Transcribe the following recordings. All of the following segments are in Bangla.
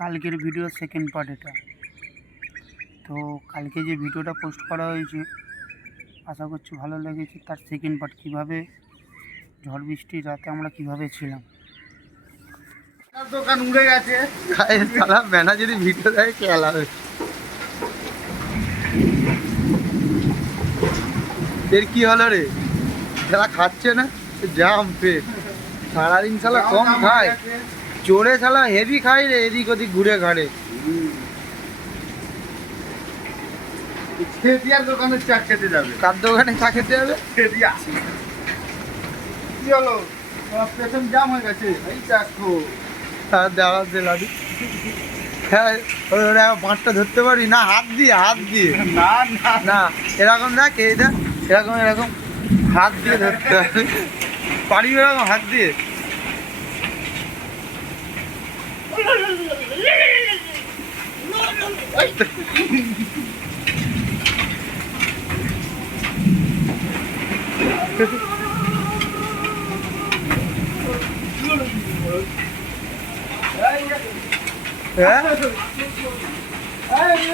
কালকের ভিডিও সেকেন্ড পার্ট এটা। তো কালকে যে ভিডিওটা পোস্ট করা হয়েছে আশা করছি ভালো লেগেছে। তার সেকেন্ড পার্ট কীভাবে ঝড় বৃষ্টির রাতে আমরা কীভাবে ছিলাম। দোকান উড়ে গেছে সালা ব্যানা যদি ভিডিও দেয় খেলা হবে। এর কি হলো রে? খেলা খাচ্ছে না, জাম পেট সারাদিন শালা কম খায়, চোরে শালা হেভি খাই রে, এদিক ওদিক ঘুরে ঘাড়ে। খেদিয়ার দোকানে চা খেতে যাবে। কার দোকানে চা খেতে যাবে? খেদিয়া কি হলো? স্টেশন জাম হয়ে গেছে। এই দেখো দেওয়া দে লাডু। হ্যাঁ ওরা বাঁটটা ধরতে পারি না, হাত দিয়ে না না না, এরকম দেখ, এই দেখ এরকম এরকম হাত দিয়ে ধরতে হবে, পারি এরকম হাত দিয়ে।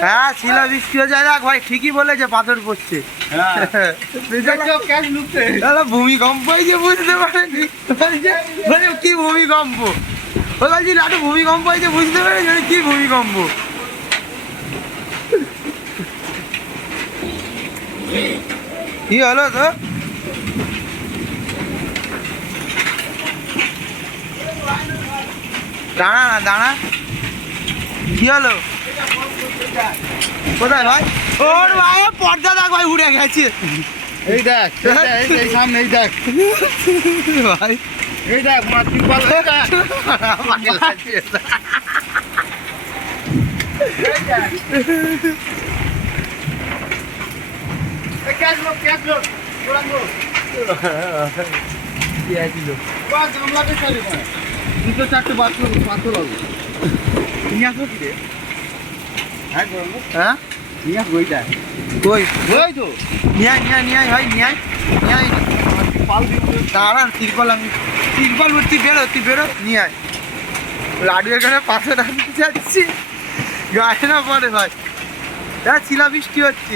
হ্যাঁ শিলা বৃষ্টি হয়ে যায়। দেখ ভাই ঠিকই বলেছে, পাথর পড়ছে। ভূমিকম্প হয়েছে, বুঝতে পারেনি কি ভূমিকম্প। ও বলছি লাটু ভূমিকম্প হয়েছে, বুঝতে পেরেছি কি ভূমিকম্প। কি হলো তো? দাঁড়া না দাঁড়া, কি হলো? কোথায় ভাই? ওর ভাই পর্দা দেখ ভাই, উড়ে গেছে। এই দেখ এই সামনে, এই দেখ ভাই, এই দেখ মাটি বল। দুটো চারটে পাথর হবে। নিয়ে আসবো কি রে? হ্যাঁ নিয়ে আসবো। এইটা কই ওই তো নিয়ে ভাই, নিয়ে পাল দিয়ে দাঁড়ান, তিরপল আমি তিরপল তুই বেরো নিয়ে আয়। লাডু এখানে পাশে রাখতে যাচ্ছি, গায়ে না পড়ে ভাই। হ্যাঁ শিলা বৃষ্টি হচ্ছে।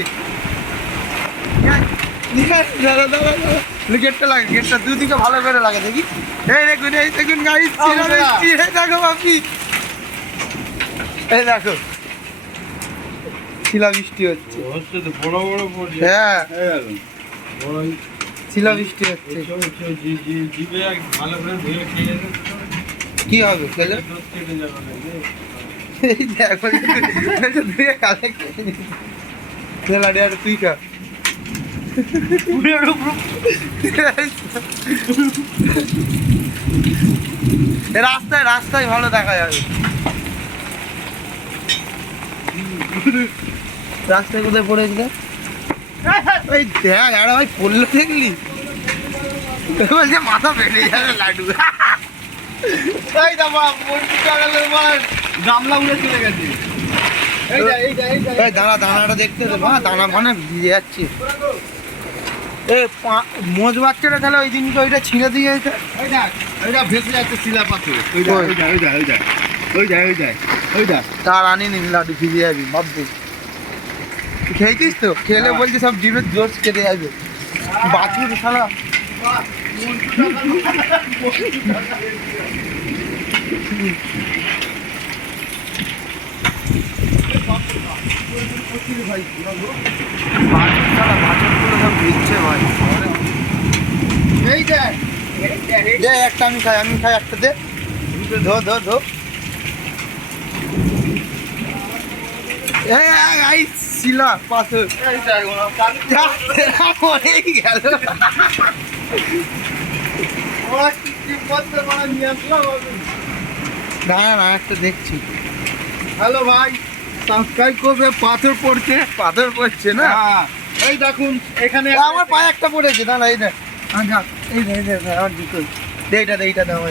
গেটটা লাগে, গেটটা দুদিকে ভালো করে লাগে দেখি। এই দেখুন গাড়ি শিলা বৃষ্টি। দেখো বাপি, এই দেখো শিলা বৃষ্টি হচ্ছে। বড় বড় পড়ছে। হ্যাঁ শিলা বৃষ্টি হচ্ছে। কি হবে খেলে? এই দেখো তুই খা। রাস্তায় ভালো দেখা যাবে। রাস্তায় কোথায় পড়েছিল? ওই দেখ আরে ভাই পড়লো, দেখলি? বলছে মাথা বেড়ে যাবে লাডু। গামলা উড়ে চলে গেছে। দানাটা দেখতে দেবো। দানা মানে ভিজে যাচ্ছে। মোজ বাচ্চাটা তাহলে ওই দিনকে ওইটা ছিঁড়ে দিয়ে ভেসে যাচ্ছে শিলা পাথর। তার আনিনি লাডু, ভিজে যাবি ভাববি। খেয়েছিস তো? খেলে বলছি সব ডিমের জোর কেটে যাবে। বাছুর শালা একটা আমি খাই একটা দে। ধো শিলা পাথর গেল। না একটা দেখছি। হ্যালো ভাই, সাবস্ক্রাইব করবে। পাথর পড়ছে না? এই দেখুন এখানে আমার পায়ে একটা পড়েছে। না এই দেখ, আমার দুটো এইটা দাও।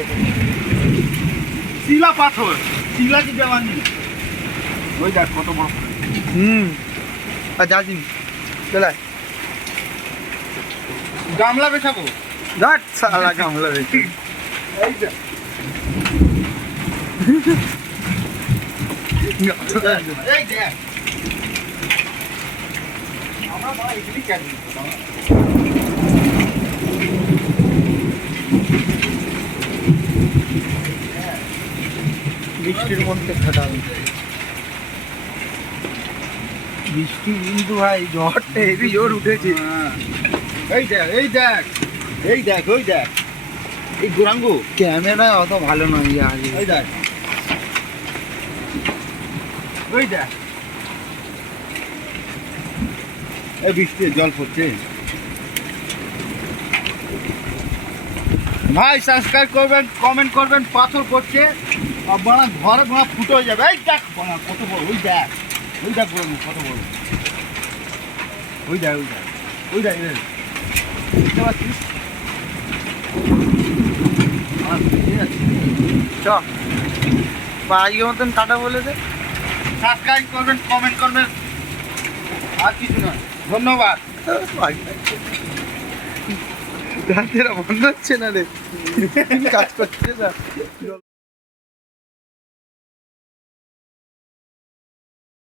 শিলা পাথর, শিলা কি দেওয়ানি? ওই দেখ কত বড়। যাচ্ছি চলে গামলা বেছাবো। ধর শালা গামলা বেছি। এই দেখ এই দেখ আমরা বড় এগুলি কেন বৃষ্টির মধ্যে খাটাল বৃষ্টি কিন্তু ভাই ঝড়টা হেবি জোর উঠেছে। এই দেখ এই দেখ এই দেখ ওই দেখ এই গোরাঙ্গ ক্যামেরায় অত ভালো নয় আগে। এই দেখ ওই দেখ এই বৃষ্টি জল পড়ছে ভাই সাবস্ক্রাইব করবেন কমেন্ট করবেন পাথর পড়ছে আর বানা ঘরে বানা ফুটো হয়ে যাবে এই দেখ বানা কত বড় ওই দেখ গোরাঙ্গ কত বড় ওই দেখ ওই দেখ বুঝতে পারছিস চ আজকের মতন টাটা বলে দে। সাবস্ক্রাইব করবেন কমেন্ট করবেন আর কিছু নয় ধন্যবাদ রাতেরা বন্ধ হচ্ছে না রে কাজ করছে না।